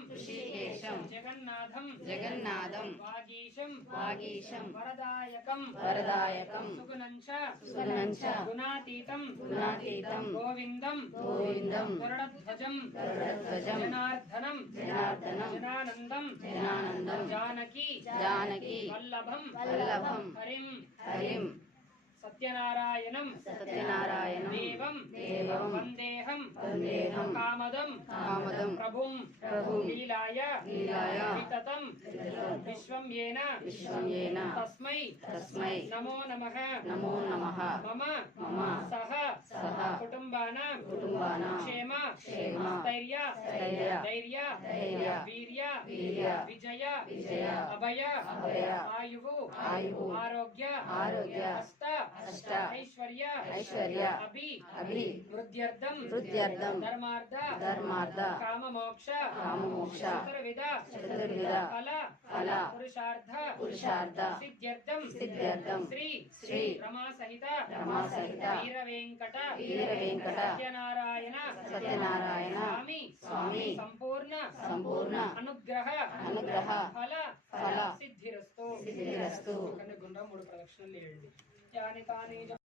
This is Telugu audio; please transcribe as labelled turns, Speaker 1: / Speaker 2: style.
Speaker 1: జగన్నాథం.
Speaker 2: జగన్నాథం.
Speaker 1: వాగీశం.
Speaker 2: వాగీశం.
Speaker 1: వరదాయకం.
Speaker 2: వరదాయకం.
Speaker 1: సుగుణంచ.
Speaker 2: సుగుణంచ.
Speaker 1: గుణాతీతం.
Speaker 2: గుణాతీతం.
Speaker 1: గోవిందం.
Speaker 2: గోవిందం.
Speaker 1: గరుడధ్వజం.
Speaker 2: గరుడధ్వజం.
Speaker 1: జనార్దనం.
Speaker 2: జనార్దనం.
Speaker 1: జనానందం.
Speaker 2: జనానందం.
Speaker 1: జానకి.
Speaker 2: జానకి.
Speaker 1: వల్లభం.
Speaker 2: వల్లభం.
Speaker 1: హరిం.
Speaker 2: హరిం.
Speaker 1: సత్యనారాయణం.
Speaker 2: సత్యనారాయణం.
Speaker 1: దేవం.
Speaker 2: దేవం.
Speaker 1: ప్రభుం.
Speaker 2: లీలాయ.
Speaker 1: వితతం. విశ్వం ఏన
Speaker 2: విశ్వం ఏన
Speaker 1: తస్మై.
Speaker 2: తస్మై.
Speaker 1: నమో నమః.
Speaker 2: నమో నమః.
Speaker 1: మమ.
Speaker 2: మమ.
Speaker 1: సహ.
Speaker 2: సహ.
Speaker 1: కుటుంబానాం.
Speaker 2: కుటుంబానాం.
Speaker 1: క్షేమ.
Speaker 2: క్షేమ.
Speaker 1: స్థైర్య.
Speaker 2: స్థైర్య.
Speaker 1: ధైర్య.
Speaker 2: ధైర్య.
Speaker 1: వీర్య.
Speaker 2: వీర్య.
Speaker 1: విజయ.
Speaker 2: విజయ.
Speaker 1: అభయ.
Speaker 2: అభయ.
Speaker 1: ఆయువు.
Speaker 2: ఆయువు.
Speaker 1: ఆరోగ్య.
Speaker 2: ఆరోగ్య.
Speaker 1: అష్ట
Speaker 2: అష్ట.
Speaker 1: ఐశ్వర్య.
Speaker 2: ఐశ్వర్య.
Speaker 1: అభి.
Speaker 2: అభి.
Speaker 1: వృద్ధ్యర్థం.
Speaker 2: వృద్ధ్యర్థం.
Speaker 1: ధర్మార్థ.
Speaker 2: ధర్మార్థ.
Speaker 1: కామమోక్ష.
Speaker 2: కామమోక్ష.
Speaker 1: చతుర్విధ.
Speaker 2: చతుర్విధ.
Speaker 1: ఫల.
Speaker 2: ఫల.
Speaker 1: పురుషార్థ.
Speaker 2: పురుషార్థ.
Speaker 1: సిద్ధ్యర్థం.
Speaker 2: సిద్ధ్యర్థం.
Speaker 1: శ్రీ.
Speaker 2: శ్రీ.
Speaker 1: రమా సహిత
Speaker 2: రమా సహిత
Speaker 1: వీర వెంకట
Speaker 2: వీర వెంకట
Speaker 1: సత్యనారాయణ.
Speaker 2: సత్యనారాయణ.
Speaker 1: స్వామి.
Speaker 2: స్వామి.
Speaker 1: సంపూర్ణ.
Speaker 2: సంపూర్ణ.
Speaker 1: అనుగ్రహ.
Speaker 2: అనుగ్రహ.
Speaker 1: ఫల.
Speaker 2: ఫల.
Speaker 1: సిద్ధిరస్తు.
Speaker 2: సిద్ధిరస్తు.
Speaker 1: గుండ్రా మూడు ప్రదక్షిణలు చేయండి యాని తాని